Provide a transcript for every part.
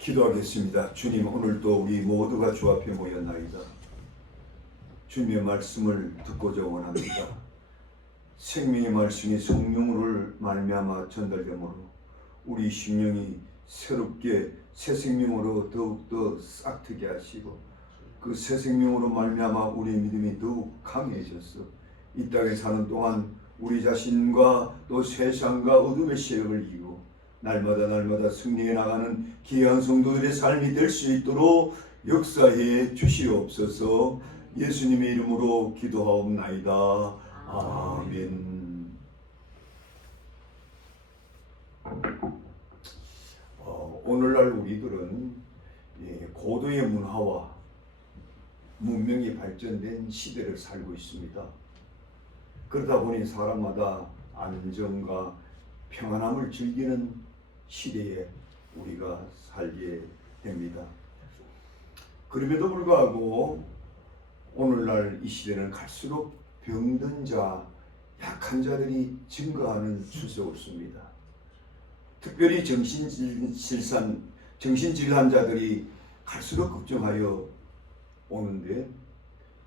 기도하겠습니다. 주님, 오늘도 우리 모두가 주 앞에 모였나이다. 주님의 말씀을 듣고자 원합니다. 생명의 말씀이 성령으로 말미암아 전달되므로 우리 심령이 새롭게 새 생명으로 더욱더 싹트게 하시고 그 새 생명으로 말미암아 우리의 믿음이 더욱 강해져서 이 땅에 사는 동안 우리 자신과 또 세상과 어둠의 세력을 이기고 날마다 승리해 나가는 귀한 성도들의 삶이 될 수 있도록 역사해 주시옵소서. 예수님의 이름으로 기도하옵나이다. 아멘. 오늘날 우리들은 고도의 문화와 문명이 발전된 시대를 살고 있습니다. 그러다 보니 사람마다 안정과 평안함을 즐기는 시대에 우리가 살게 됩니다. 그럼에도 불구하고 오늘날 이 시대는 갈수록 병든 자, 약한 자들이 증가하는 추세였습니다. 특별히 정신질환자들이 갈수록 급증하여 오는데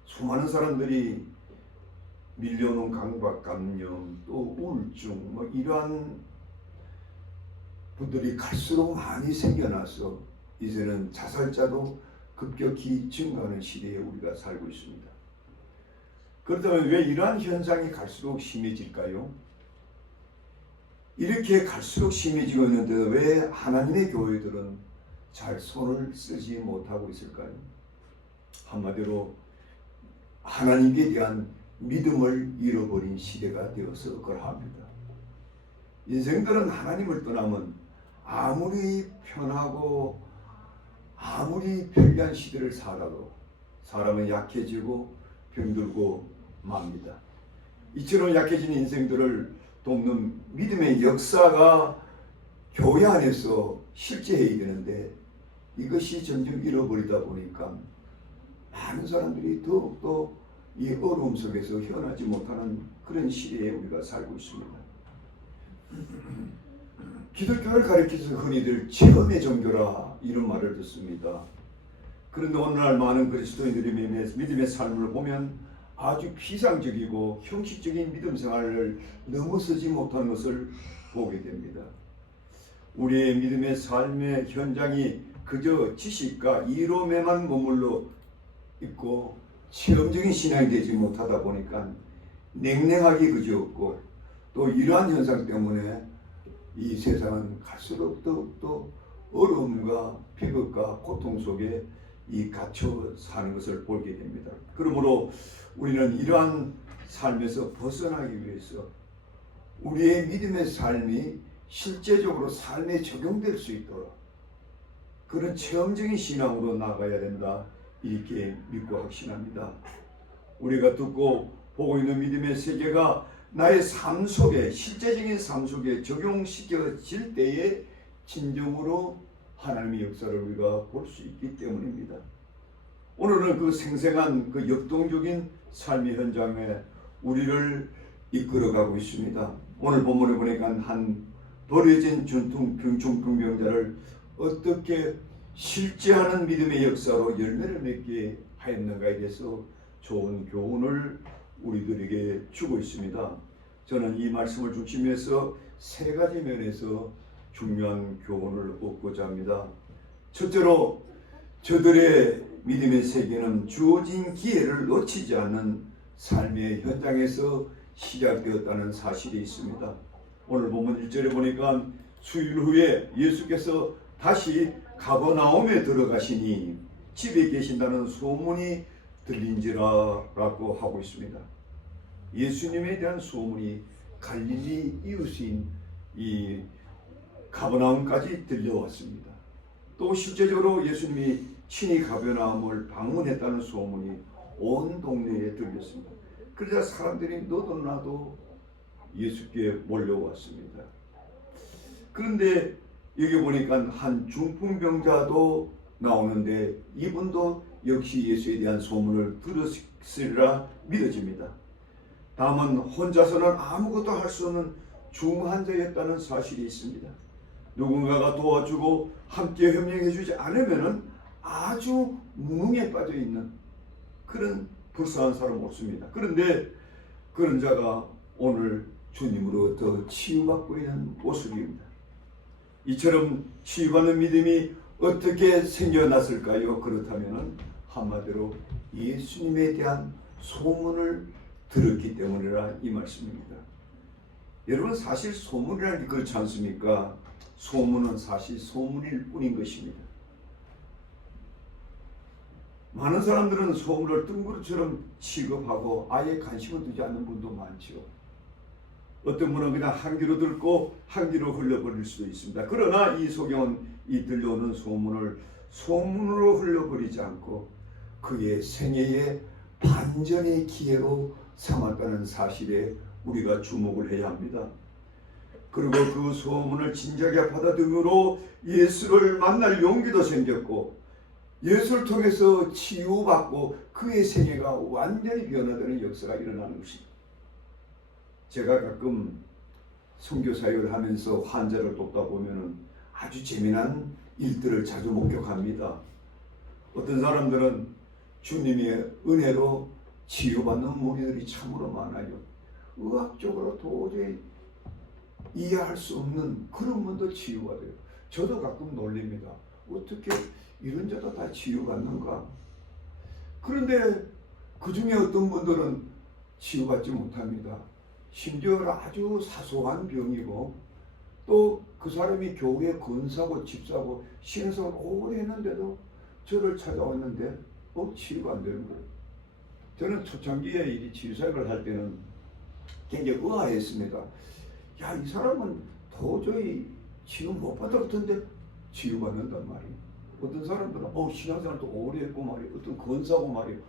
수많은 사람들이 밀려오는 강박감염 또 우울증 이러한 분들이 갈수록 많이 생겨나서 이제는 자살자도 급격히 증가하는 시대에 우리가 살고 있습니다. 그렇다면 왜 이러한 현상이 갈수록 심해질까요? 이렇게 갈수록 심해지고 있는데 왜 하나님의 교회들은 잘 손을 쓰지 못하고 있을까요? 한마디로 하나님에 대한 믿음을 잃어버린 시대가 되어서 그러합니다. 인생들은 하나님을 떠나면 아무리 편하고 아무리 편리한 시대를 살아도 사람은 약해지고 병들고 맙니다. 이처럼 약해진 인생들을 돕는 믿음의 역사가 교회 안에서 실제해야 되는데 이것이 점점 잃어버리다 보니까 많은 사람들이 더욱더 이 어려움 속에서 헤어나지 못하는 그런 시대에 우리가 살고 있습니다. 기독교를 가리켜서 흔히들 체험의 종교라 이런 말을 듣습니다. 그런데 오늘날 많은 그리스도인들이 믿음의 삶을 보면 아주 피상적이고 형식적인 믿음 생활을 넘어서지 못하는 것을 보게 됩니다. 우리의 믿음의 삶의 현장이 그저 지식과 이론에만 머물러 있고 체험적인 신앙이 되지 못하다 보니까 냉랭하게 그지없고 또 이러한 현상 때문에 이 세상은 갈수록 더욱더 어려움과 비극과 고통 속에 갇혀 사는 것을 보게 됩니다. 그러므로 우리는 이러한 삶에서 벗어나기 위해서 우리의 믿음의 삶이 실제적으로 삶에 적용될 수 있도록 그런 체험적인 신앙으로 나가야 된다. 이렇게 믿고 확신합니다. 우리가 듣고 보고 있는 믿음의 세계가 나의 삶 속에 실제적인 삶 속에 적용시켜질 때에 진정으로 하나님의 역사를 우리가 볼 수 있기 때문입니다. 오늘은 그 생생한 그 역동적인 삶의 현장에 우리를 이끌어가고 있습니다. 오늘 본문에 보니까 한 버려진 중풍병자를 어떻게 실제하는 믿음의 역사로 열매를 맺게 하였는가에 대해서 좋은 교훈을 우리들에게 주고 있습니다. 저는 이 말씀을 중심해서 세 가지 면에서 중요한 교훈을 얻고자 합니다. 첫째로 저들의 믿음의 세계는 주어진 기회를 놓치지 않는 삶의 현장에서 시작되었다는 사실이 있습니다. 오늘 본문 1절에 보니까 수일 후에 예수께서 다시 가버나움에 들어가시니 집에 계신다는 소문이 들린지라라고 하고 있습니다. 예수님에 대한 소문이 갈릴리 이웃인 이 가버나움까지 들려왔습니다. 또 실제적으로 예수님이 친히 가버나움을 방문했다는 소문이 온 동네에 들렸습니다. 그러자 사람들이 너도 나도 예수께 몰려왔습니다. 그런데 여기 보니까 한 중풍병자도 나오는데 이분도 역시 예수에 대한 소문을 들었으리라 믿어집니다. 다만 혼자서는 아무것도 할 수 없는 중환자였다는 사실이 있습니다. 누군가가 도와주고 함께 협력해 주지 않으면은 아주 무능에 빠져 있는 그런 불쌍한 사람 없습니다. 그런데 그런 자가 오늘 주님으로부터 치유받고 있는 모습입니다. 이처럼 치유받는 믿음이 어떻게 생겨났을까요? 그렇다면 한마디로 예수님에 대한 소문을 들었기 때문이라 이 말씀입니다. 여러분, 사실 소문이라는 게 그렇지 않습니까? 소문은 사실 소문일 뿐인 것입니다. 많은 사람들은 소문을 뜬구름처럼 취급하고 아예 관심을 두지 않는 분도 많죠. 어떤 분은 그냥 한 귀로 듣고 한 귀로 흘려버릴 수도 있습니다. 그러나 이 소경은 이 들려오는 소문을 소문으로 흘려버리지 않고 그의 생애의 반전의 기회로 삼았다는 사실에 우리가 주목을 해야 합니다. 그리고 그 소문을 진작에 받아들므로 예수를 만날 용기도 생겼고 예수를 통해서 치유받고 그의 생애가 완전히 변화되는 역사가 일어나는 것입니다. 제가 가끔 선교사역을 하면서 환자를 돕다 보면 아주 재미난 일들을 자주 목격합니다. 어떤 사람들은 주님의 은혜로 치유받는 무리들이 참으로 많아요. 의학적으로 도저히 이해할 수 없는 그런 분도 치유가 돼요. 저도 가끔 놀립니다. 어떻게 이런 자도 다 치유받는가? 그런데 그 중에 어떤 분들은 치유받지 못합니다. 심지어 아주 사소한 병이고 또 그 사람이 교회 건사고 집사고 신앙생활을 오래 했는데도 저를 찾아왔는데 치유가 안 되는 거예요. 저는 초창기에 이 치유사역을 할 때는 굉장히 의아했습니다. 야, 이 사람은 도저히 치유 못 받았던데 치유받는단 말이에요. 어떤 사람들은 신앙생활도 오래 했고 말이에요. 어떤 건사고 말이에요.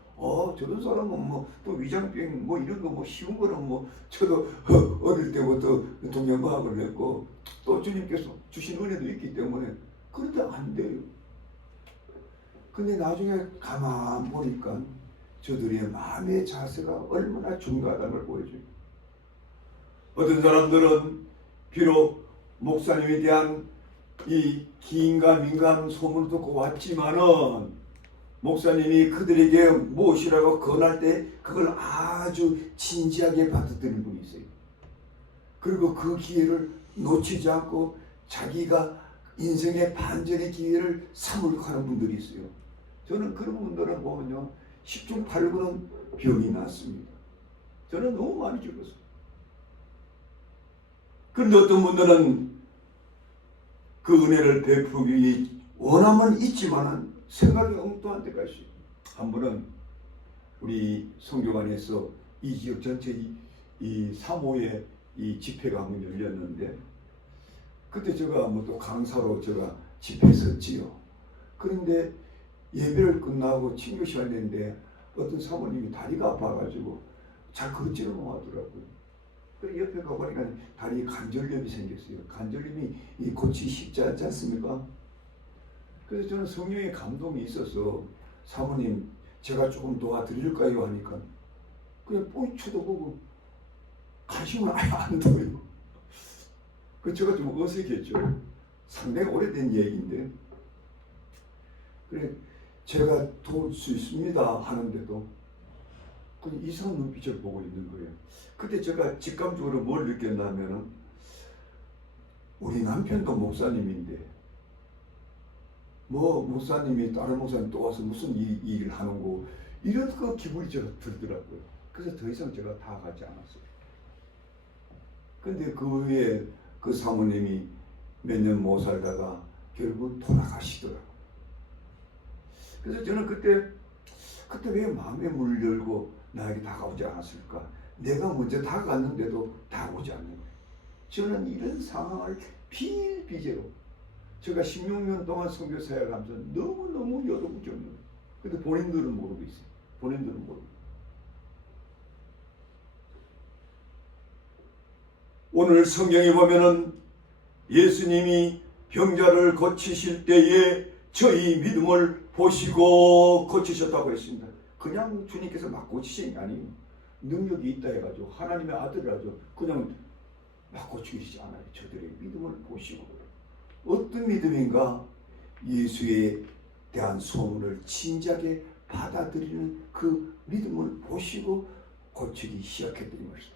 저런 사람은 뭐 또 위장병 뭐 이런 거 뭐 쉬운 거는 뭐 저도 어릴 때부터 동양과학을 했고 또 주님께서 주신 은혜도 있기 때문에 그런데 안 돼요. 근데 나중에 가만 보니까 저들의 마음의 자세가 얼마나 중요하다는 걸 보여줘요. 어떤 사람들은 비록 목사님에 대한 이 기인과 민감 소문을 듣고 왔지만은 목사님이 그들에게 무엇이라고 권할 때 그걸 아주 진지하게 받아들이는 분이 있어요. 그리고 그 기회를 놓치지 않고 자기가 인생의 반전의 기회를 삼으려고 하는 분들이 있어요. 저는 그런 분들을 보면요 10중 8구는 병이 났습니다. 저는 너무 많이 죽었어요. 그런데 어떤 분들은 그 은혜를 베푸기 원함은 있지만은 생각이 엉뚱한 데가 있어요. 한 번은 우리 성교관에서 이 지역 전체 이 3호에 이 집회가 한번 열렸는데 그때 제가 뭐 또 강사로 제가 집회에 섰지요. 그런데 예배를 끝나고 친교 시간이 됐는데 어떤 사모님이 다리가 아파가지고 잘 걷지를 못하더라고요. 그래서 옆에 가보니까 다리에 관절염이 생겼어요. 관절염이 이 고치기 쉽지 않지 않습니까? 그래서 저는 성령의 감동이 있어서 사모님 제가 조금 도와드릴까요? 하니까 그냥 뽀이 쳐다보고 관심을 아예 안 둬요. 그 제가 좀 어색했죠. 상당히 오래된 얘기인데 그래 제가 도울 수 있습니다 하는데도 그냥 이상한 눈빛을 보고 있는 거예요. 그때 제가 직감적으로 뭘 느꼈냐면은 우리 남편도 목사님인데 뭐 목사님이 다른 목사님 또 와서 무슨 이 일을 하는 거 이런 그 기분이 제가 들더라고요. 그래서 더 이상 제가 다가가지 않았어요. 근데 그 후에 그 사모님이 몇 년 못 살다가 결국 돌아가시더라고요. 그래서 저는 그때 왜 마음에 문을 열고 나에게 다가오지 않았을까? 내가 먼저 다가갔는데도 다가오지 않는 거예요. 저는 이런 상황을 비일비재로 제가 16년 동안 선교 사역하면서 너무너무 여러분 겪는 거예요. 근데 본인들은 모르고 있어요. 본인들은 모르고. 오늘 성경에 보면은 예수님이 병자를 고치실 때에 저희 믿음을 보시고 고치셨다고 했습니다. 그냥 주님께서 막 고치신 게 아니에요. 능력이 있다 해가지고 하나님의 아들이라죠. 그냥 막 고치시지 않아요. 저들의 믿음을 보시고 어떤 믿음인가? 예수에 대한 소문을 진지하게 받아들이는 그 믿음을 보시고 고치기 시작했더니 말이죠.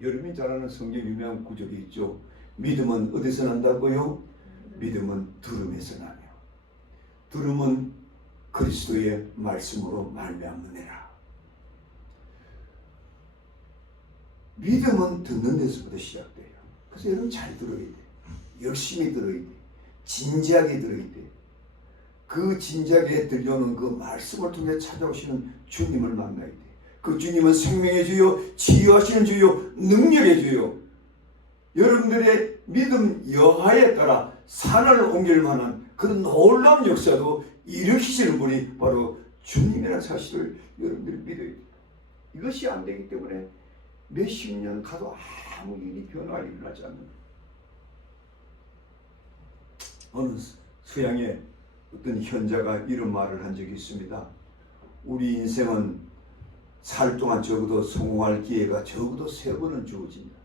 여러분이 잘 아는 성경 유명한 구절이 있죠. 믿음은 어디서 난다고요? 믿음은 들음에서 나며 들음은 그리스도의 말씀으로 말미암느니라. 믿음은 듣는 데서부터 시작돼요. 그래서 여러분 잘 들어야 돼. 열심히 들어야 돼. 진지하게 들어야 돼. 그 진지하게 들려오는 그 말씀을 통해 찾아오시는 주님을 만나야 돼. 그 주님은 생명의 주요, 치유하시는 주요, 능력의 주요. 여러분들의 믿음 여하에 따라 산을 옮길 만한 그런 놀라운 역사도 일으키시는 분이 바로 주님이라는 사실을 여러분들이 믿어야 돼요. 이것이 안 되기 때문에 몇십 년 가도 아무 일이 변화가 일어나지 않는. 어느 서양의 어떤 현자가 이런 말을 한 적이 있습니다. 우리 인생은 살 동안 적어도 성공할 기회가 적어도 3번은 주어진다.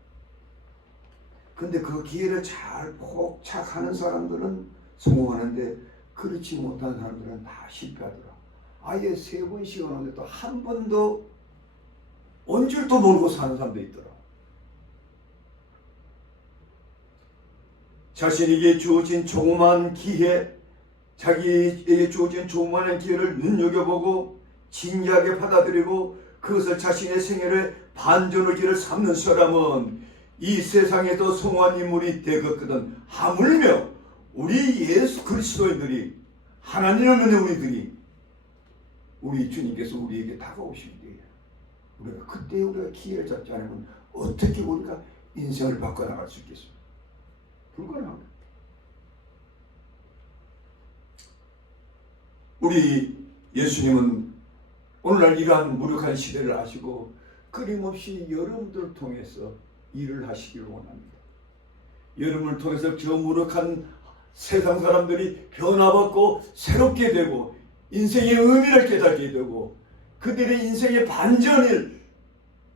근데 그 기회를 잘 포착하는 사람들은 성공하는데 그렇지 못한 사람들은 다 실패하더라. 아예 3번씩 하는데 또 한 번도 온 줄도 모르고 사는 사람도 있더라. 자신에게 주어진 조그만 기회, 자기에게 주어진 조그마한 기회를 눈여겨보고 진지하게 받아들이고 그것을 자신의 생애를 반전의 길을 삼는 사람은 이 세상에도 성공한 인물이 되었거든. 하물며 우리 예수 그리스도인들이 하나님을 믿는 우리들이 우리 주님께서 우리에게 다가오실 때에 우리가 그때 우리가 기회를 잡지 않으면 어떻게 우리가 인생을 바꿔나갈 수 있겠습니까? 불가능합니다. 우리 예수님은 오늘날 이러한 무력한 시대를 아시고 끊임없이 여러분들을 통해서 일을 하시기를 원합니다. 여러분을 통해서 저 무력한 세상 사람들이 변화받고 새롭게 되고 인생의 의미를 깨닫게 되고 그들의 인생의 반전을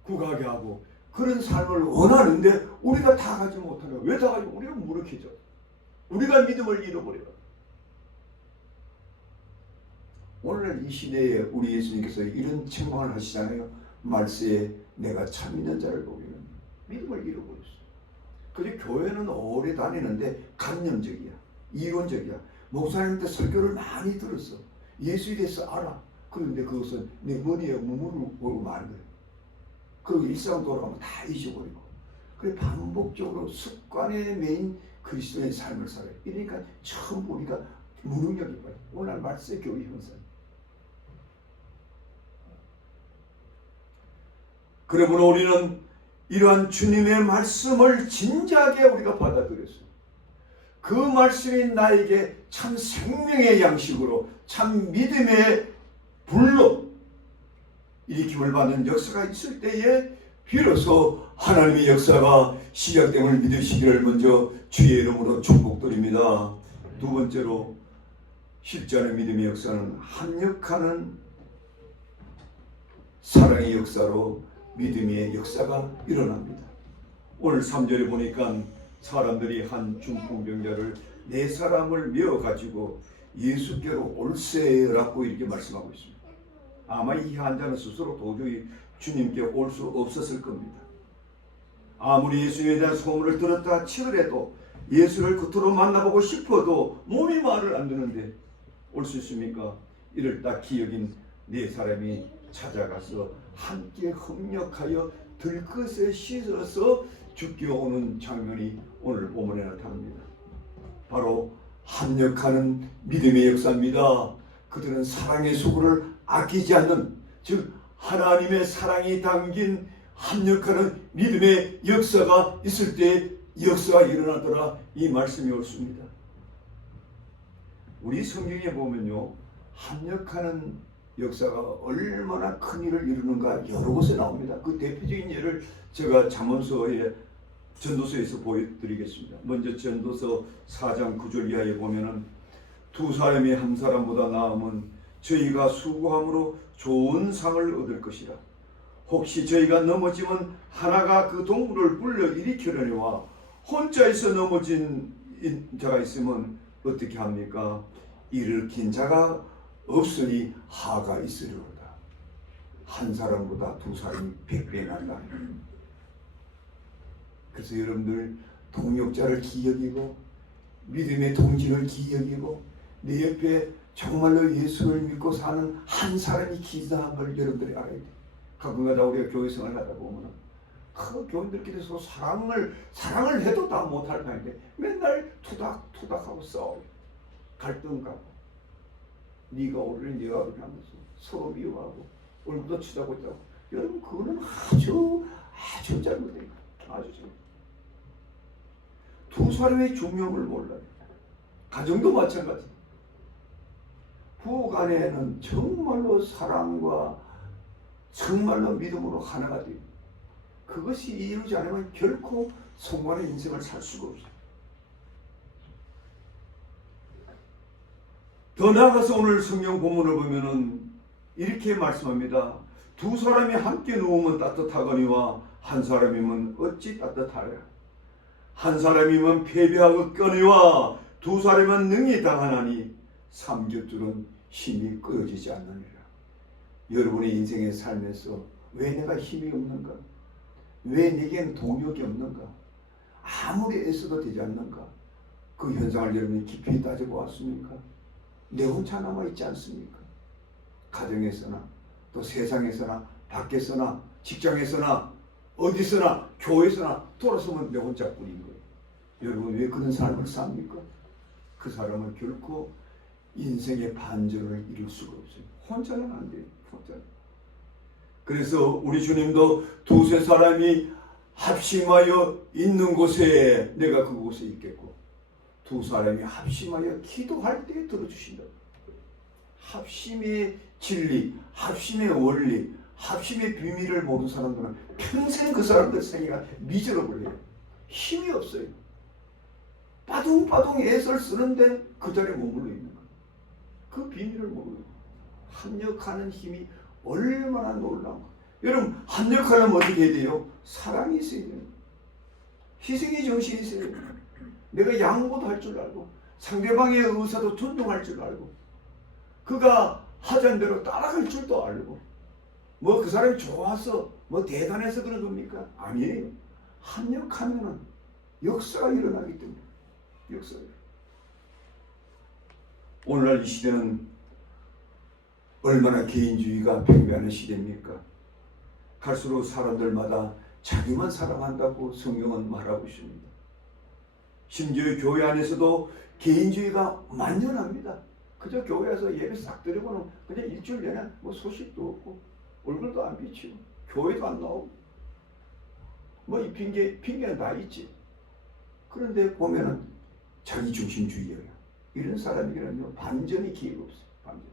구가하게 하고 그런 삶을 원하는데 우리가 다 가지 못하는. 왜 다 가지? 우리가 무력해져. 우리가 믿음을 잃어버려요. 오늘날 이 시대에 우리 예수님께서 이런 책망을 하시잖아요. 말세에 내가 참 믿는 자를 보기는 믿음을 잃어버렸어. 그래서 교회는 오래 다니는데 관념적이야. 이론적이야. 목사님한테 설교를 많이 들었어. 예수에 대해서 알아. 그런데 그것은 내 머리에 무물을 보고 마는 거예요. 그리고 일상 돌아가면 다 잊어버리고. 그래 반복적으로 습관에 매인 그리스도의 삶을 살아요. 이러니까 처음 우리가 무능력이 빠져. 오늘 말세 교회 현상. 그러므로 우리는 이러한 주님의 말씀을 진지하게 우리가 받아들였어요. 그 말씀이 나에게 참 생명의 양식으로 참 믿음의 불로 일으킴을 받는 역사가 있을 때에 비로소 하나님의 역사가 시작됨을 믿으시기를 먼저 주의 이름으로 축복드립니다. 두 번째로 실제의 믿음의 역사는 합력하는 사랑의 역사로 믿음의 역사가 일어납니다. 오늘 3절에 보니까 사람들이 한 중풍병자를 4사람을 메어가지고 예수께로 올세라고 이렇게 말씀하고 있습니다. 아마 이 환자는 스스로 도저히 주님께 올 수 없었을 겁니다. 아무리 예수에 대한 소문을 들었다 치더라도 예수를 겉으로 만나보고 싶어도 몸이 말을 안 듣는데 올 수 있습니까? 이를 딱 기억인 4사람이 찾아가서 함께 협력하여 들것에 씻어서 죽게 오는 장면이 오늘 본문에 나타납니다. 바로 합력하는 믿음의 역사입니다. 그들은 사랑의 수고를 아끼지 않는, 즉 하나님의 사랑이 담긴 합력하는 믿음의 역사가 있을 때 역사가 일어나더라, 이 말씀이 옳습니다. 우리 성경에 보면요, 합력하는 역사가 얼마나 큰 일을 이루는가 여러 곳에 나옵니다. 그 대표적인 예를 제가 전도서에서 보여드리겠습니다. 먼저 전도서 4장 9절 이하에 보면은 2사람이 한 사람보다 나으면 저희가 수고함으로 좋은 상을 얻을 것이라. 혹시 저희가 넘어지면 하나가 그 동물을 불러 일으키려니와 혼자 있어 넘어진 자가 있으면 어떻게 합니까? 일으킨 자가 없으니 하가 있으리로다. 한 사람보다 두 사람이 100배 난다. 그래서 여러분들 동역자를 기여기고 믿음의 동지를 기여기고 내 옆에 정말로 예수를 믿고 사는 한 사람이 기도한 걸 여러분들이 알아야 돼. 가끔가다 우리가 교회 생활을 하다 보면 그 교인들끼리서 사랑을 해도 다 못할 판인데 맨날 투닥투닥하고 싸워 갈등 가고 네가 오르니 네가 오르니 하면서 서로 미워하고 얼굴도 치자고 있다고. 여러분 그거는 아주 잘못된 거예요. 아주 잘못. 두 사람의 중요함을 몰라요. 가정도 마찬가지. 부부 간에는 정말로 사랑과 정말로 믿음으로 하나가 돼요. 그것이 이루지 않으면 결코 성공하는 인생을 살 수가 없어요. 더 나아가서 오늘 성경 본문을 보면은 이렇게 말씀합니다. 두 사람이 함께 누우면 따뜻하거니와 한 사람이면 어찌 따뜻하랴. 한 사람이면 패배하겠거니와 두 사람은 능히 당하나니 삼겹줄은 힘이 끊어지지 않느니라. 여러분의 인생의 삶에서 왜 내가 힘이 없는가? 왜 내겐 동력이 없는가? 아무리 애써도 되지 않는가? 그 현상을 여러분이 깊이 따져보았습니까? 내 혼자 남아있지 않습니까? 가정에서나 또 세상에서나 밖에서나 직장에서나 어디서나 교회에서나 돌아서면 내 혼자뿐인 거예요. 여러분 왜 그런 삶을 삽니까? 그 사람은 결코 인생의 반전을 이룰 수가 없어요. 혼자는 안 돼요. 혼자는. 그래서 우리 주님도 두세 사람이 합심하여 있는 곳에 내가 그곳에 있겠고 두 사람이 합심하여 기도할 때 들어주신다. 합심의 진리, 합심의 원리, 합심의 비밀을 모르는 사람들은 평생 그 사람들 생애가 미저러버려요. 힘이 없어요. 빠둥빠둥 애를 쓰는데 그 자리에 머물러 있는 거예요. 그 비밀을 모르는 거예요. 합력하는 힘이 얼마나 놀라운가. 여러분 합력하려면 어떻게 해야 돼요? 사랑이 있어야 돼요. 희생의 정신이 있어야 돼요. 내가 양보도 할 줄 알고 상대방의 의사도 존중할 줄 알고 그가 하자는 대로 따라갈 줄도 알고 뭐 그 사람이 좋아서 뭐 대단해서 그런 겁니까? 아니에요. 합력하면은 역사가 일어나기 때문에 역사가. 오늘날 이 시대는 얼마나 개인주의가 팽배하는 시대입니까? 갈수록 사람들마다 자기만 사랑한다고 성경은 말하고 있습니다. 심지어 교회 안에서도 개인주의가 만연합니다. 그저 교회에서 예배 싹 드리고는 그냥 일주일 내내 뭐 소식도 없고 얼굴도 안 비치고 교회도 안 나오고 뭐 이 핑계는 다 있지. 그런데 보면은 자기중심주의예요. 이런 사람에게는요 반전의 기회가 없어요. 반전.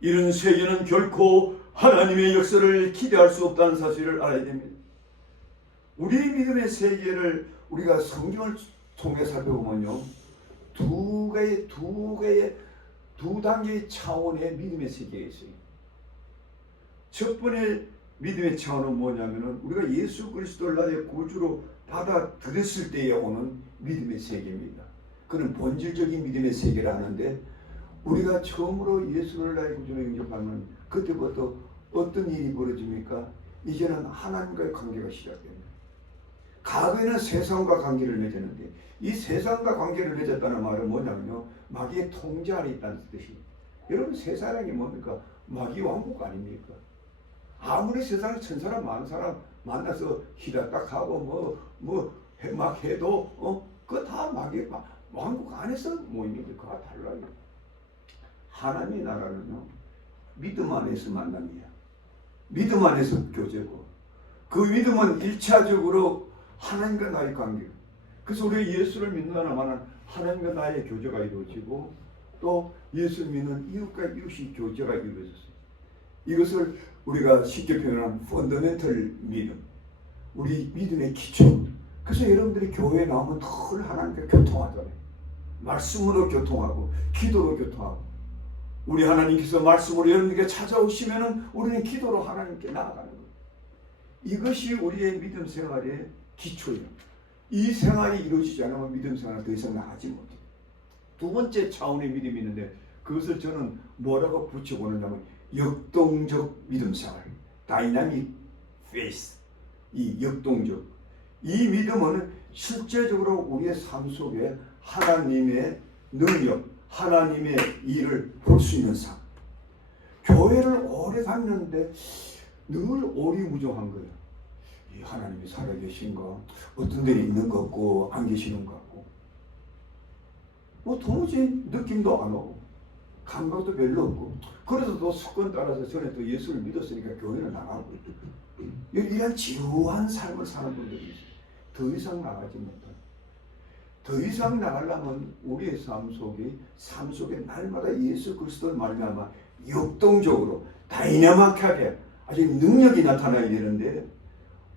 이런 세계는 결코 하나님의 역사를 기대할 수 없다는 사실을 알아야 됩니다. 우리의 믿음의 세계를 우리가 성경을 통해 살펴보면요 두 단계의 차원의 믿음의 세계가 있어요. 첫 번째 믿음의 차원은 뭐냐면은 우리가 예수 그리스도를 나의 구주로 받아들였을 때에 오는 믿음의 세계입니다. 그는 본질적인 믿음의 세계를 하는데 우리가 처음으로 예수를 나의 구주로 영접하면 그때부터 어떤 일이 벌어집니까? 이제는 하나님과의 관계가 시작됩니다. 과거에는 세상과 관계를 맺었는데 이 세상과 관계를 맺었다는 말은 뭐냐면요 마귀의 통제 안에 있다는 뜻이. 여러분 세상이 뭡니까? 마귀 왕국 아닙니까? 아무리 세상에 천사람 많은 사람 만나서 희락딱하고 막 해도 그거 다 마귀 왕국 안에서 모입니다. 그거 달라요. 하나님의 나라는요 믿음 안에서 만납니다. 믿음 안에서 교제고 그 믿음은 1차적으로 하나님과 나의 관계. 그래서 우리가 예수를 믿는다는 말은 하나님과 나의 교제가 이루어지고 또 예수를 믿는 이웃과 이웃이 교제가 이루어졌어요. 이것을 우리가 쉽게 표현하면 펀더멘털 믿음, 우리 믿음의 기초. 그래서 여러분들이 교회에 나오면 늘 하나님과 교통하잖아요. 말씀으로 교통하고 기도로 교통하고 우리 하나님께서 말씀으로 여러분에게 찾아오시면은 우리는 기도로 하나님께 나아가는 거예요. 이것이 우리의 믿음 생활의 기초예요. 이 생활이 이루어지지 않으면 믿음 생활은 더 이상 나가지 못해요. 두 번째 차원의 믿음이 있는데 그것을 저는 뭐라고 붙여보느냐면 역동적 믿음 생활, 다이나믹 페이스. 이 역동적, 이 믿음은 실제적으로 우리의 삶 속에 하나님의 능력, 하나님의 일을 볼 수 있는 삶. 교회를 오래 다녔는데 늘 오리무중한 거예요. 이 하나님이 살아계신가? 어떤 데는 있는 것 같고 안 계시는 것 같고 뭐 도무지 느낌도 안 오고 감각도 별로 없고 그래서 또 습관 따라서 전에 또 예수를 믿었으니까 교회를 나가고 이런 지루한 삶을 사는 분들이 있어요. 더 이상 나가지 못해요. 더 이상 나가려면 우리의 삶 속에 날마다 예수 그리스도를 말미암아 역동적으로 다이나믹하게 아주 능력이 나타나야 되는데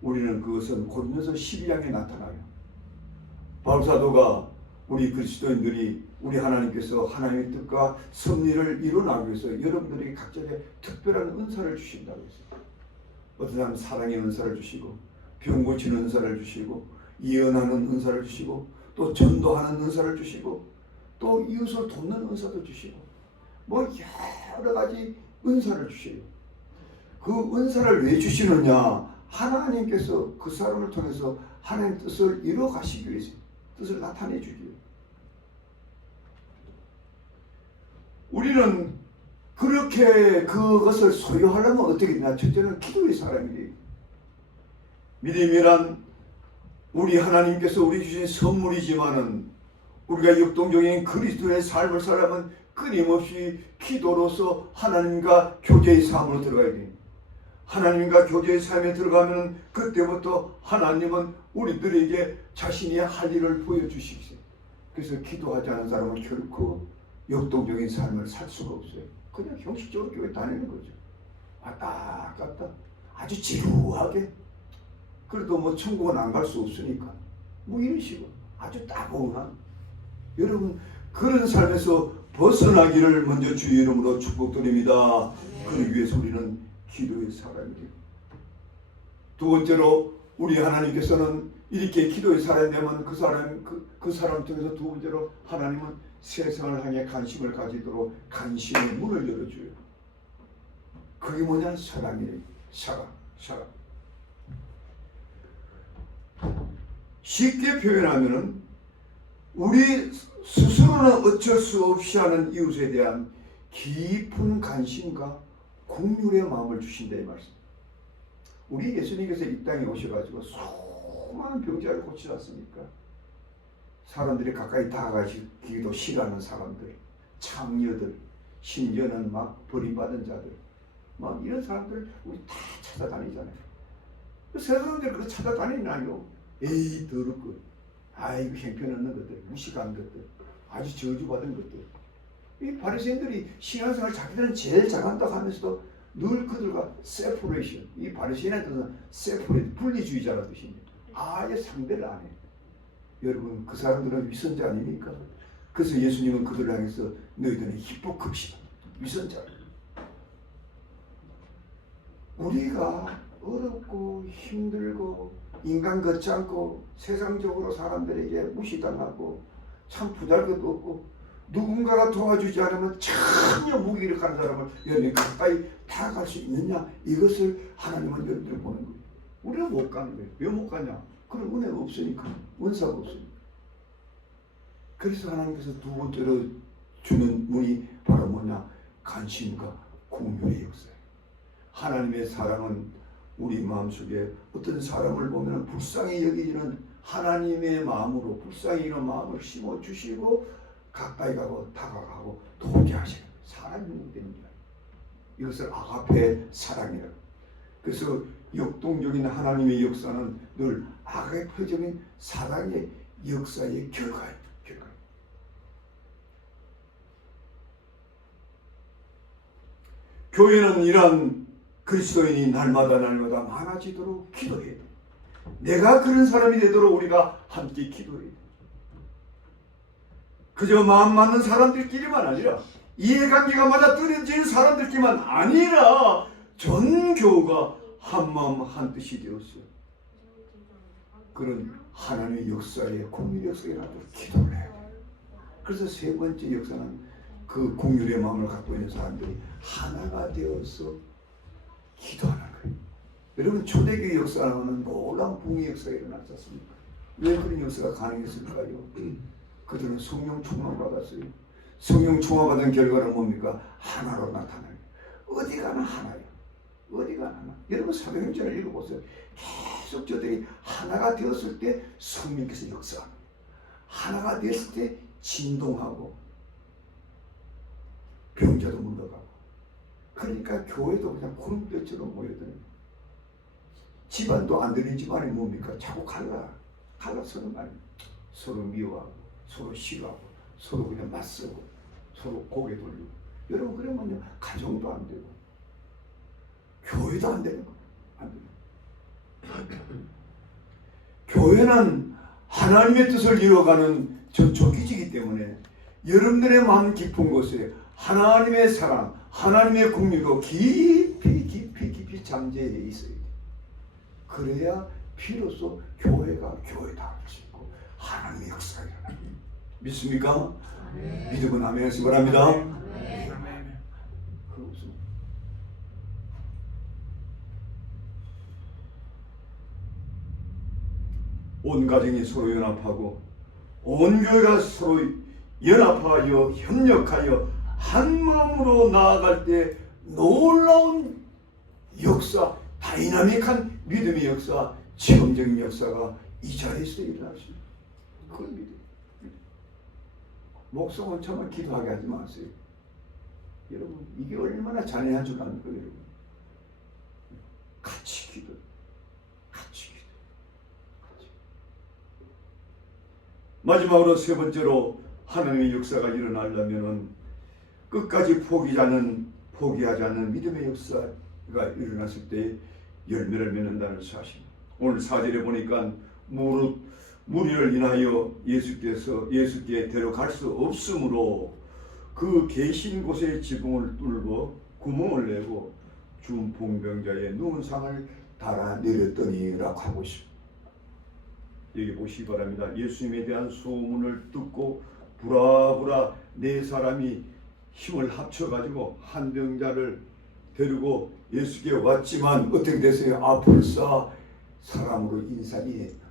우리는 그것은 고린도서 12장에 나타나요. 바울사도가 우리 그리스도인들이 우리 하나님께서 하나님의 뜻과 섭리를 이루나기 위해서 여러분들에게 각자의 특별한 은사를 주신다고 했어요. 어떤 사람은 사랑의 은사를 주시고 병 고치는 은사를 주시고 예언하는 은사를 주시고 또 전도하는 은사를 주시고 또 이웃을 돕는 은사도 주시고 뭐 여러 가지 은사를 주셔요. 그 은사를 왜 주시느냐? 하나님께서 그 사람을 통해서 하나님의 뜻을 이루어 가시기 위해서 뜻을 나타내 주기요. 우리는 그렇게 그것을 소유하려면 어떻게 되냐? 첫째는 기도의 사람이 돼요. 믿음이란 우리 하나님께서 우리 주신 선물이지만은 우리가 역동적인 그리스도의 삶을 살아면 끊임없이 기도로서 하나님과 교제의 삶으로 들어가야 돼요. 하나님과 교제의 삶에 들어가면 그때부터 하나님은 우리들에게 자신이 할 일을 보여주시겠어요. 그래서 기도하지 않은 사람은 결코 역동적인 삶을 살 수가 없어요. 그냥 형식적으로 교회 다니는 거죠. 왔다 갔다 아주 지루하게. 그래도 뭐 천국은 안 갈 수 없으니까 뭐 이런 식으로 아주 따봉한. 여러분 그런 삶에서 벗어나기를 먼저 주의 이름으로 축복드립니다. 그러기 위해서 우리는 기도의 사람이 되고, 두 번째로 우리 하나님께서는 이렇게 기도의 사람이 되면 그 사람 통해서 두 번째로 하나님은 세상을 향해 관심을 가지도록 관심의 문을 열어줘요. 그게 뭐냐? 사랑이에요. 사랑. 쉽게 표현하면은 우리 스스로는 어쩔 수 없이 하는 이웃에 대한 깊은 관심과 긍휼의 마음을 주신다 이 말씀. 우리 예수님께서 이 땅에 오셔가지고 수많은 병자를 고치지 않습니까? 사람들이 가까이 다가가기도 싫어하는 사람들, 창녀들, 심지어는 막 버림받은 자들, 막 이런 사람들 우리 다 찾아다니잖아요. 세상들 그거 찾아다니나요? 에이 더럽고, 아이고 형편없는 것들, 무식한 것들, 아주 저주받은 것들. 이 바리새인들이 신앙생활 자기들은 제일 잘한다고 하면서도 늘 그들과 세퍼레이션, 이 바리새인한테는 세퍼레이션, 분리주의자라는 뜻입니다. 아예 상대를 안 해요. 여러분 그 사람들은 위선자 아닙니까? 그래서 예수님은 그들을 향해서 너희들은 히포크리시다, 위선자. 우리가 어렵고 힘들고 인간 같지 않고 세상적으로 사람들에게 무시당하고 참 부잘것도 없고 누군가가 도와주지 않으면 전혀 무기력한 사람을 여러분이 가까이 다가갈 수 있느냐, 이것을 하나님은 여러분들을 보는 거예요. 우리는 못 가는 거예요. 왜 못 가냐? 그런 은혜가 없으니까, 은사가 없으니까. 그래서 하나님께서 두 번째로 주는 문이 바로 뭐냐? 관심과 긍휼의 역사예요. 하나님의 사랑은 우리 마음속에 어떤 사람을 보면 불쌍히 여기지는 하나님의 마음으로 불쌍히 여기는 마음을 심어주시고 가까이 가고 다가가고 돕게 하시는 사랑이 됩니다. 이것을 아가페 사랑이라고. 그래서 역동적인 하나님의 역사는 늘 아가페적인 사랑의 역사의 결과예요. 교회는 이러한 그리스도인이 날마다 많아지도록 기도해야 돼. 내가 그런 사람이 되도록 우리가 함께 기도해야 돼. 그저 마음 맞는 사람들끼리만 아니라 이해관계가 맞아 떨어지는 사람들끼리만 아니라 전 교우가 한 마음 한 뜻이 되었어요. 그런 하나님의 역사에, 공율의 역사에 일어나도록 기도를 해야 돼요. 그래서 세 번째 역사는 그 공율의 마음을 갖고 있는 사람들이 하나가 되어서 기도하는 거예요. 여러분, 초대교회 역사는 놀라운 붕의 역사가 일어났지 않습니까? 왜 그런 역사가 가능했을까요? 그들은 성령 충만 받았어요. 성령 충만 받은 결과는 뭡니까? 하나로 나타나요. 어디 가나 하나예요. 어디 가나 하나. 여러분, 사도행전을 읽어보세요. 계속 저들이 하나가 되었을 때 성령께서 역사합니다. 하나가 되었을 때 진동하고 병자도 물러가고. 그러니까 교회도 그냥 구름별처럼 모여드는, 집안도 안 되는 집안이 뭡니까? 자꾸 갈라서는 말이에요. 서로 미워하고 서로 싫어하고 서로 그냥 맞서고 서로 고개 돌리고. 여러분, 그러면요 가정도 안 되고 교회도 안 되는 거예요. 안 되는. 교회는 하나님의 뜻을 이루어가는 전초기지이기 때문에 여러분들의 마음 깊은 곳에 하나님의 사랑, 하나님의 공유로 깊이 잠재해 있어야 돼요. 그래야 비로소 교회가 교회다 할 수 있고 하나님의 역사가 일어나요. 믿습니까? 네. 믿음은 아멘 하시기 바랍니다. 네. 온 가정이 서로 연합하고 온 교회가 서로 연합하여 협력하여 한 마음으로 나아갈 때 놀라운 역사, 다이나믹한 믿음의 역사, 체험적인 역사가 이 자리에서 일어날 수 있는 그걸 믿어요. 목숨은 정말 기도하게 하지 마세요. 여러분, 이게 얼마나 잔인한 줄 아는 거예요. 여러분, 같이 기도. 마지막으로 세 번째로 하나님의 역사가 일어나려면은 끝까지 포기하지 않는 믿음의 역사가 일어났을 때 열매를 맺는다는 사실. 오늘 4절에 보니까 무리를 인하여 예수께 데려갈 수 없으므로 그 계신 곳에 지붕을 뚫고 구멍을 내고 준 봉병자의 누운 상을 달아 내렸더니라고 하고 싶습니다. 여기 보시기 바랍니다. 예수님에 대한 소문을 듣고 부라부라 네 사람이 힘을 합쳐가지고 한 병자를 데리고 예수께 왔지만 어떻게 됐어요? 앞을서 사람으로 인산이 했다.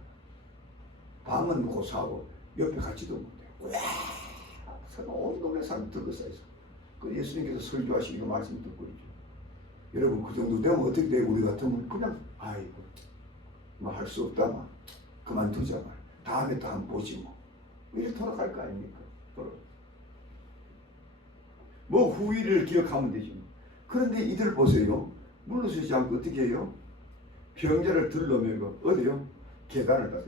밤은 고사하고 옆에 같지도 못해요. 온 동네 사람 들어서 있어. 그 예수님께서 설교하시고 말씀 듣고 있죠. 여러분, 그 정도 되면 어떻게 돼요? 우리 같으면 그냥 아이고 뭐 할 수 없다 막 그만두자 말. 다음에 또 한번 보지 뭐. 이렇게 돌아갈 거 아닙니까? 뭐 후일을 기억하면 되지 뭐. 그런데 이들 보세요. 물러서지 않고 어떻게 해요? 병자를 들러매고 어디요? 계단을 가서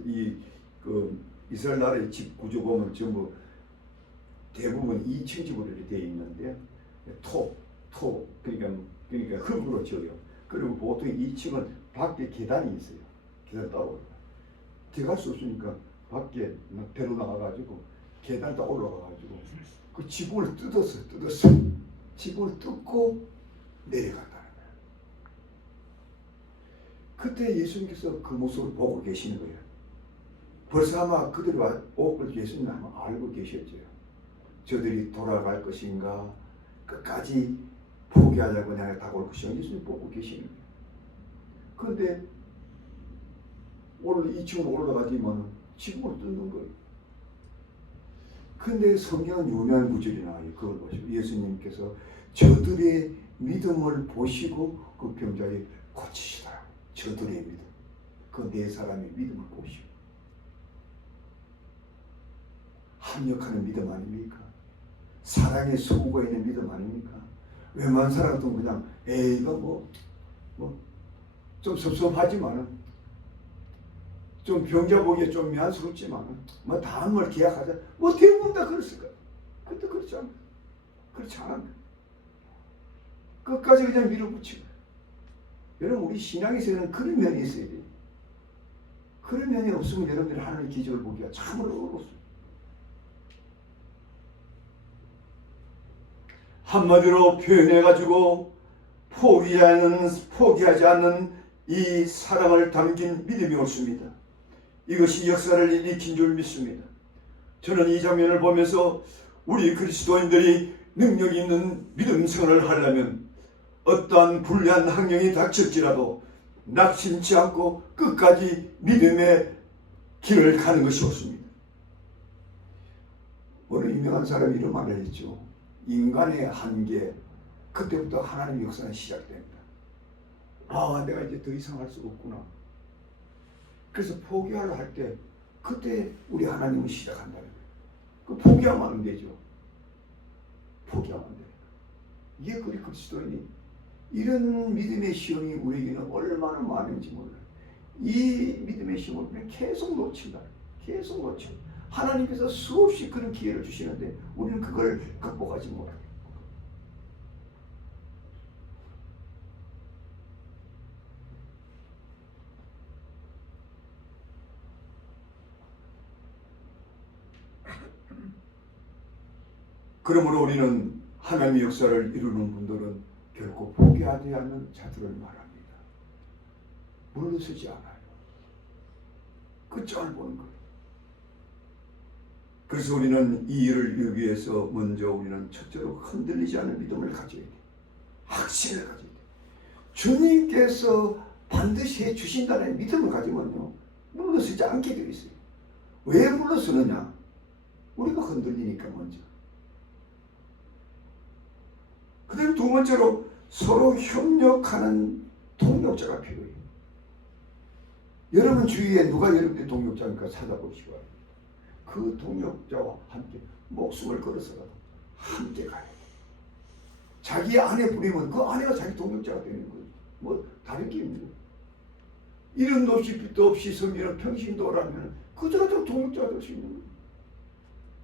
이스라엘 나라의 집 구조 보면 전부 대부분 2층 집으로 되어 있는데 그러니까 흙으로 지어요. 그리고 보통 2층은 밖에 계단이 있어요. 계단 따로 들어갈 수 없으니까 밖에 배로 나가가지고 계단 다 올라가가지고 그 지붕을 뜯어서 지붕을 뜯고 내려간다는 거예요. 그때 예수님께서 그 모습을 보고 계시는 거예요. 벌써 아마 그들이 예수님 아마 알고 계셨죠. 저들이 돌아갈 것인가, 끝까지 포기하자고 내가 다가올 것인가, 예수님 보고 계시는 거예요. 그런데 오늘 2층으로 올라가지만 지붕을 뜯는 거예요. 근데 성경은 유명한 구절이 나와요. 그걸 보시고 예수님께서 저들의 믿음을 보시고 그 병자를 고치시더라고요. 저들의 믿음. 그 네 사람의 믿음을 보시고. 합력하는 믿음 아닙니까? 사랑의 소구가 있는 믿음 아닙니까? 웬만한 사람 같으면 그냥 이거 좀 섭섭하지만은 좀 병자 보기에 좀 미안스럽지만은 뭐 다음 걸 계약하자. 뭐 대부분 다 그랬을 거야. 근데 그렇지 않아. 그렇지 않아. 끝까지 그냥 밀어붙이고. 여러분, 우리 신앙에서는 그런 면이 있어야 돼요. 그런 면이 없으면 여러분들이 하나님의 기적을 보기가 참으로 어렵습니다. 한마디로 표현해가지고 포기하지 않는 이 사랑을 담긴 믿음이 옳습니다. 이것이 역사를 일으킨 줄 믿습니다. 저는 이 장면을 보면서 우리 그리스도인들이 능력 있는 믿음 생활을 하려면 어떠한 불리한 환경이 닥칠지라도 낙심치 않고 끝까지 믿음의 길을 가는 것이 옳습니다. 어느 유명한 사람이 이런 말을 했죠. 인간의 한계, 그때부터 하나님의 역사는 시작됩니다. 내가 이제 더 이상 할 수가 없구나. 그래서 포기하려 할 때 그때 우리 하나님은 시작한다는 거예요. 그 포기하면 안 되죠. 포기하면 안 돼요. 이게 우리 그리스도인이 이런 믿음의 시험이 우리에게는 얼마나 많은지 몰라요. 이 믿음의 시험을 우리는 계속 놓친다. 계속 놓치고 하나님께서 수없이 그런 기회를 주시는데 우리는 그걸 극복하지 못해요. 그러므로 우리는 하나님의 역사를 이루는 분들은 결코 포기하지 않는 자들을 말합니다. 물러서지 않아요. 끝장을 보는 거예요. 그래서 우리는 이 일을 이루기 위해서 먼저 우리는 첫째로 흔들리지 않는 믿음을 가져야 돼요. 확신을 가져야 돼요. 주님께서 반드시 해주신다는 믿음을 가지면요, 물러서지 않게 되어 있어요. 왜 물러서느냐? 우리가 흔들리니까 먼저. 그 다음에 두 번째로 서로 협력하는 동력자가 필요해요. 여러분 주위에 누가 여러분의 동력자니까 찾아보시기 바랍니다. 그 동력자와 함께 목숨을 걸어서라도 함께 가야 돼요. 자기 아내 부리면 그 아내가 자기 동력자가 되는 거예요. 뭐 다른 게 없는 거예요. 이름도 없이 빛도 없이 섬기는 평신도라면 그저가 다 동력자가 될 수 있는 거예요.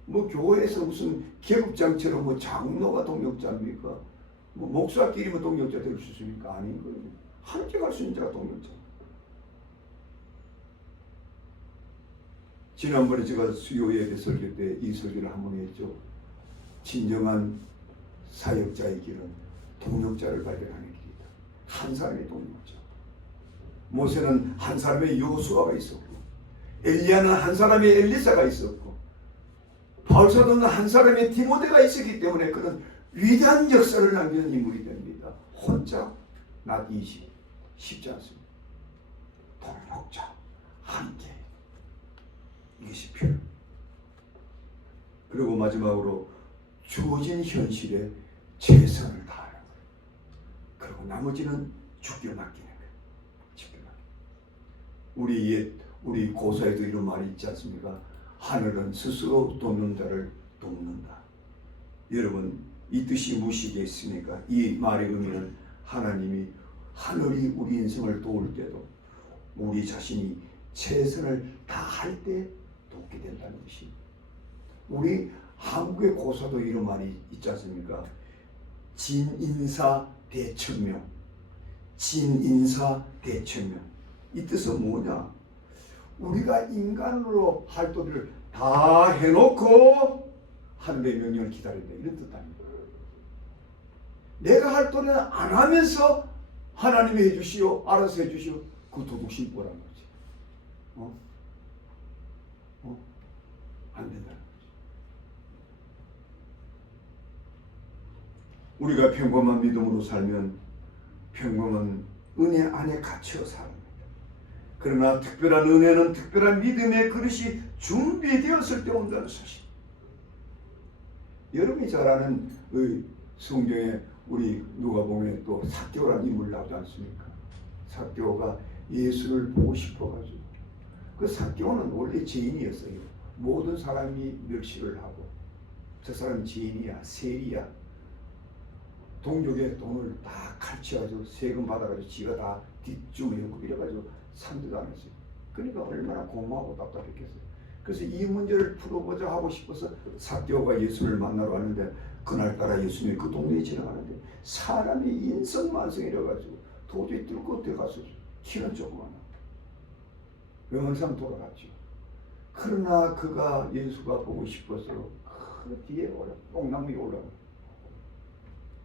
뭐 교회에서 무슨 계급장처럼 뭐 장로가 동력자입니까? 뭐 목사끼리면 동력자 될 수 있습니까? 아닌 거예요. 함께 갈 수 있는 자가 동력자. 지난번에 제가 수요 예배 설교 때 이 설교를 한번 했죠. 진정한 사역자의 길은 동력자를 발견하는 길이다. 한 사람의 동력자. 모세는 한 사람의 여호수아가 있었고, 엘리야는 한 사람의 엘리사가 있었고, 바울사도는 한 사람의 디모데가 있었기 때문에 그는 위대한 역사를 남기는 인물이 됩니다. 혼자 낮 20 쉽지 않습니다. 동력자 함께 이것이 필요해요. 그리고 마지막으로 주어진 현실에 최선을 다하는 거예요. 그리고 나머지는 죽게 맡기는 거예요. 죽게 맡기는. 우리 고사에도 이런 말이 있지 않습니까? 하늘은 스스로 돕는 자를 돕는다. 여러분 이 뜻이 무엇이겠습니까? 이 말의 의미는 하나님이 하늘이 우리 인생을 도울 때도 우리 자신이 최선을 다할 때 돕게 된다는 것입니다. 우리 한국의 고사도 이런 말이 있지 않습니까? 진인사 대천명. 진인사 대천명. 이 뜻은 뭐냐? 우리가 인간으로 할 도리를 다 해놓고 하늘의 명령을 기다린다. 이런 뜻 아닙니까? 내가 할 도리는 안 하면서 하나님이 해주시오, 알아서 해주시오. 그 도둑심 뭐란 거지? 안 된다는 거지. 우리가 평범한 믿음으로 살면 평범한 은혜 안에 갇혀 삽니다. 그러나 특별한 은혜는 특별한 믿음의 그릇이 준비되었을 때 온다는 사실. 여러분이 잘 아는 성경에 우리 누가복음에 또 삭개오라는 인물이 나오지 않습니까? 삭개오가 예수를 보고 싶어가지고, 그 삭개오는 원래 죄인이었어요. 모든 사람이 멸시를 하고, 저 사람은 죄인이야, 세리야. 동족의 돈을 다 칼치가지고 세금 받아가지고 지가 다 뒷주머니고 이래가지고 산지도 안 했어요. 그러니까 얼마나 고마워하고 답답했겠어요. 그래서 이 문제를 풀어보자 하고 싶어서 삭개오가 예수를 만나러 왔는데, 그날따라 예수님이 그 동네에 지나가는데 사람이 인성만성이라가지고 도저히 뚫을 것 같아서 키는 조그마한 영원상 돌아갔죠. 그러나 그가 예수가 보고 싶어서 그 뒤에 뽕나무에 올라가.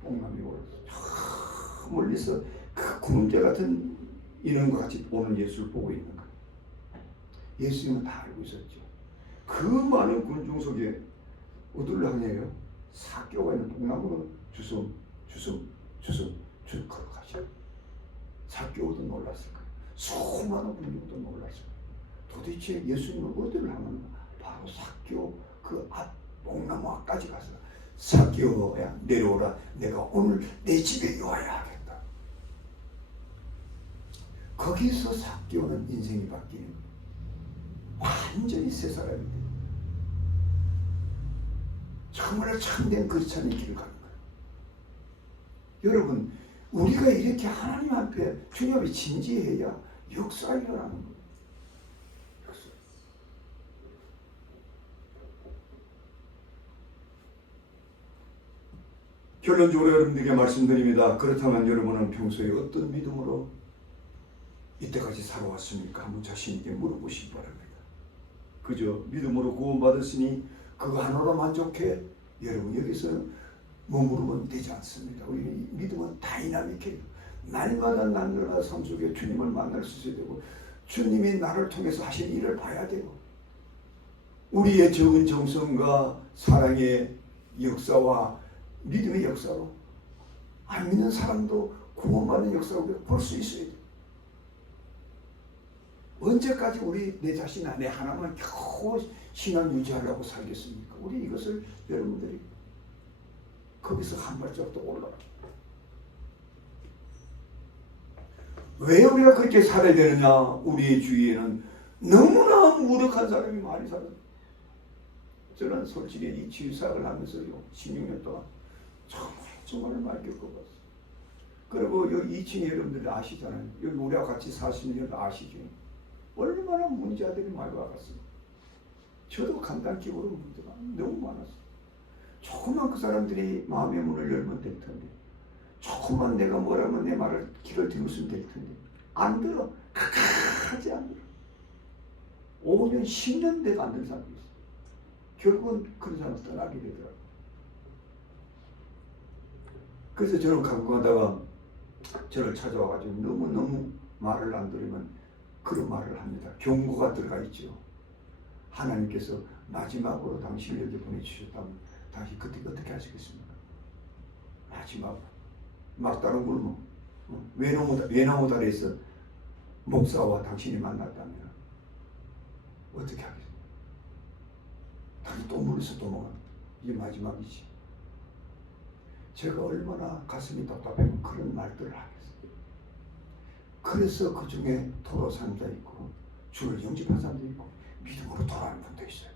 뽕나무에 올라서 멀리서 그 구름대 같은 인원과 같이 오는 예수를 보고 있는 거예요. 예수님은 다 알고 있었죠. 그 많은 군중 속에 어디를 향해요? 사개오가 있는 동나무로 주섬 걸어가죠. 사개오도 놀랐을 거예요. 수많은 군중도 놀랐을 거예요. 도대체 예수님은 어디를 향하는가? 바로 사개오 그 앞 동나무 앞까지 가서 사개오야 내려오라. 내가 오늘 내 집에 와야 하겠다. 거기서 사개오는 인생이 바뀌는 거예요. 완전히 새 사람이 돼요. 정말 참된 그리스도의 길을 가는 거예요. 여러분, 우리가 이렇게 하나님 앞에 주님 앞에 진지해야 역사가 일어나는 거예요. 역사. 결론적으로 여러분들에게 말씀드립니다. 그렇다면 여러분은 평소에 어떤 믿음으로 이때까지 살아왔습니까? 한번 자신에게 물어보시기 바랍니다. 그저 믿음으로 구원받았으니 그거 하나로 만족해? 여러분 여기서 머무르면 되지 않습니다. 우리 믿음은 다이나믹해요. 날마다 날마다 삶 속에 주님을 만날 수 있어야 되고 주님이 나를 통해서 하신 일을 봐야 되고 우리의 적은 정성과 사랑의 역사와 믿음의 역사로 안 믿는 사람도 구원받는 역사로 볼 수 있어야 돼요. 언제까지 우리 내 자신 안에 하나만 겨우 신앙 유지하려고 살겠습니까? 우리 이것을 여러분들이 거기서 한 발짝 더 올라가. 왜 우리가 그렇게 살아야 되느냐? 우리 주위에는 너무나 무력한 사람이 많이 살아요. 저는 솔직히 이 치유사역을 하면서요 16년 동안 정말 많이 겪어봤어요. 그리고 여기 2층에 여러분들 아시잖아요. 여기 우리와 같이 사시는 분 아시죠? 얼마나 문제아들이 많이 와갔어요. 저도 간단기부로 문제가 너무 많았어요. 조금만 그 사람들이 마음의 문을 열면 될 텐데 조금만 내가 뭐라면 내 말을 귀를 들었으면 될 텐데 안 들어. 하지 안 들어. 5년 10년 돼도 안 되는 사람이 있어요. 결국은 그런 사람을 떠나게 되더라고요. 그래서 저는 가끔 가다가 저를 찾아와가지고 너무너무 말을 안 들으면 그런 말을 합니다. 경고가 들어가 있죠. 하나님께서 마지막으로 당신을 여기 보내주셨다면 당신 그때 어떻게 하시겠습니까? 마지막으로 막다른 굶어 외나무 다리에서 목사와 당신이 만났다면 어떻게 하겠습니까? 당신 또 물에서 도망가. 이게 마지막이지. 제가 얼마나 가슴이 답답하면 그런 말들을 하겠어요. 그래서 그 중에 토로사는 자 있고 주를 영접한 사람도 있고 믿음으로 돌아가는 분도 있어요.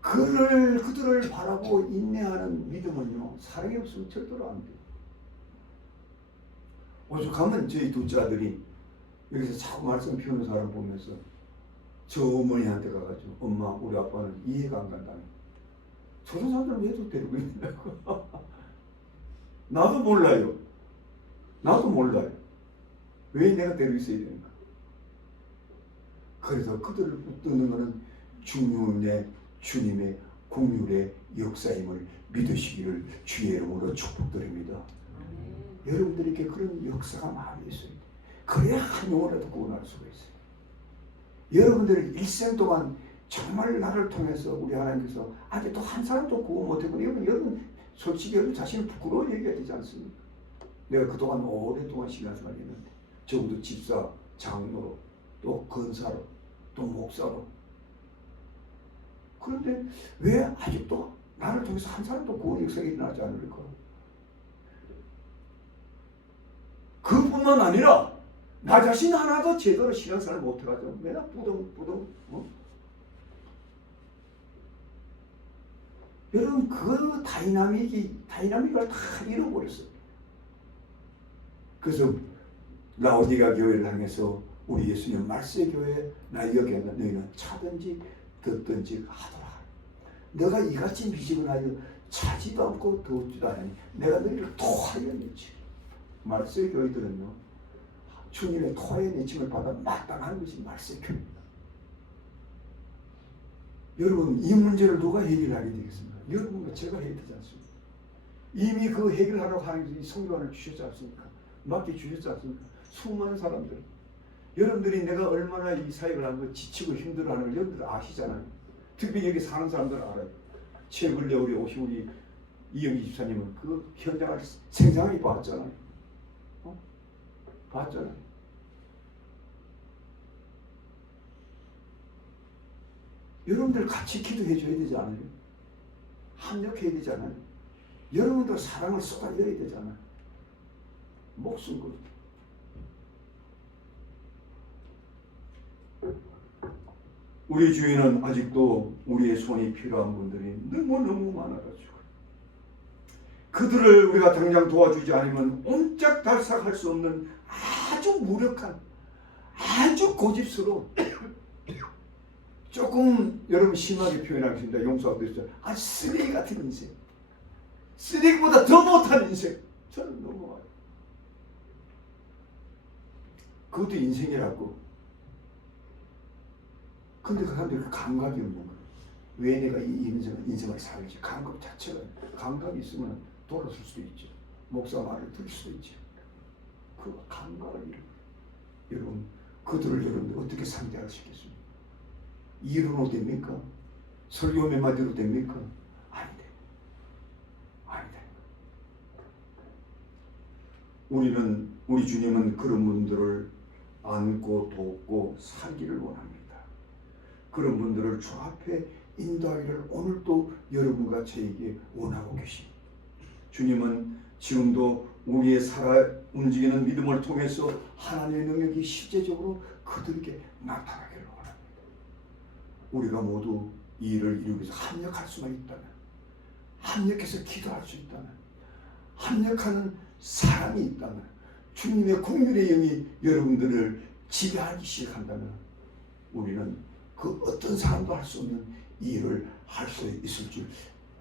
그들을 바라보고 인내하는 믿음은요 사랑이 없으면 절대로 안 돼요. 오죽하면 저희 둘째 아들이 여기서 자꾸 말씀 피우는 사람 보면서 저 어머니한테 가가지고 엄마 우리 아빠는 이해가 안 간다는 저런 사람들은 왜 또 데리고 있냐고. 나도 몰라요. 왜 내가 데리고 있어야 되는가. 그래서 그들을 붙드는 것은 주님의 공율의 역사임을 믿으시기를 주의 이름으로 축복드립니다. 여러분들에게 그런 역사가 많이 있어요. 그래야 한 영혼이라도 구원할 수가 있어요. 여러분들의 일생 동안 정말 나를 통해서 우리 하나님께서 아직도 한 사람도 구원 못했고 여러분 솔직히 여러분 자신을 부끄러워 얘기해야 되지 않습니까? 내가 그동안 오랫동안 신앙생활을 했는데 적어도 집사, 장로로 또 권사로 또 목사로 그런데 왜 아직도 나를 통해서 한 사람도 구원 역사가 일어나지 않을까? 그뿐만 아니라 나 자신 하나도 제대로 신앙생활을 못해가지고 맨날 부동 여러분 그 다이나믹을 다 잃어버렸어요. 그래서 라오디가 교회를 향해서 우리 예수님 말세 교회 나 여기 너희는 차든지 듣든지 하더라. 너가 이같이 미식을 하여 차지도 않고 더우지도 않으니 내가 너희를 토하였느지. 말세 교회들은요 주님의 토하의 내침을 받아 마땅한 것이 말세 교회입니다. 여러분 이 문제를 누가 해결하게 되겠습니까? 여러분과 제가 해야 되지 않습니까? 이미 그 해결하라고 하나님께서 이 성경을 주셨지 않습니까? 맡겨주셨지 않습니까? 수많은 사람들 여러분들이 내가 얼마나 이 사역을 하는 거 지치고 힘들어하는 걸 여러분들 아시잖아요. 특히 여기 사는 사람들은 알아요. 최근에 우리 오신 우리 이영기 집사님은 그 현장을 생생하게 봤잖아요. 봤잖아요. 여러분들 같이 기도해 줘야 되지 않아요? 합력해야 되잖아요. 여러분들 사랑을 쏟아내야 되잖아요. 목숨 걸고. 우리 주위는 아직도 우리의 손이 필요한 분들이 너무너무 많아가지고 그들을 우리가 당장 도와주지 않으면 옴짝달싹할 수 없는 아주 무력한, 아주 고집스러운, 조금 여러분 심하게 표현하겠습니다. 용서하고 계시죠. 아주 쓰레기 같은 인생, 쓰레기보다 더 못한 인생. 저는 너무 많아요. 그것도 인생이라고. 근데 그 사람들이 감각이 없는 거예요. 왜 내가 이 인생을 살지? 감각 자체가, 감각이 있으면 돌아설 수도 있죠. 목사 말을 들을 수도 있죠. 그 감각을 잃어요. 여러분, 그들을 여러분들 어떻게 상대할 수 있겠습니까? 이론으로 됩니까? 설교 몇 마디로 됩니까? 아닌데. 아니다. 우리 주님은 그런 분들을 안고 돕고 살기를 원합니다. 그런 분들을 주 앞에 인도하기를 오늘도 여러분과 저에게 원하고 계십니다. 주님은 지금도 우리의 살아 움직이는 믿음을 통해서 하나님의 능력이 실제적으로 그들에게 나타나기를 원합니다. 우리가 모두 이 일을 이루기 위해서 합력할 수만 있다면, 합력해서 기도할 수 있다면, 합력하는 사람이 있다면, 주님의 긍휼의 영이 여러분들을 지배하기 시작한다면 우리는 그 어떤 사람도 할 수 없는 이 일을 할 수 있을 줄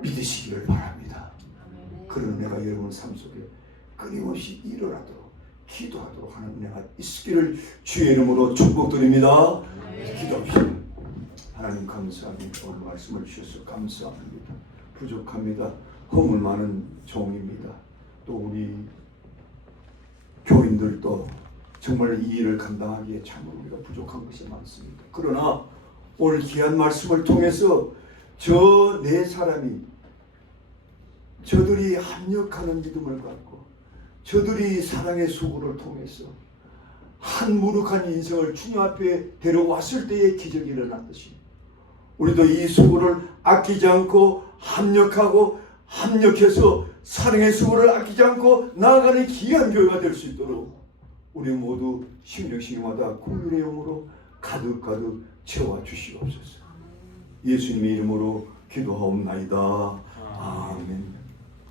믿으시기를 바랍니다. 그런 은혜가 여러분 삶 속에 끊임없이 일어나도록 기도하도록 하는 은혜가 있기를 주의 이름으로 축복드립니다. 기도합시다. 하나님 감사합니다. 오늘 말씀을 주셔서 감사합니다. 부족합니다. 허물 많은 종입니다. 또 우리 교인들도 정말 이 일을 감당하기에 참으로 우리가 부족한 것이 많습니다. 그러나 오늘 귀한 말씀을 통해서 저 네 사람이 저들이 합력하는 믿음을 갖고 저들이 사랑의 수고를 통해서 한 무력한 인생을 주님 앞에 데려왔을 때의 기적이 일어났듯이 우리도 이 수고를 아끼지 않고 합력해서 사랑의 수고를 아끼지 않고 나아가는 귀한 교회가 될 수 있도록 우리 모두 심령마다 긍휼의 영으로 가득 채워 주시옵소서. 예수님의 이름으로 기도하옵나이다.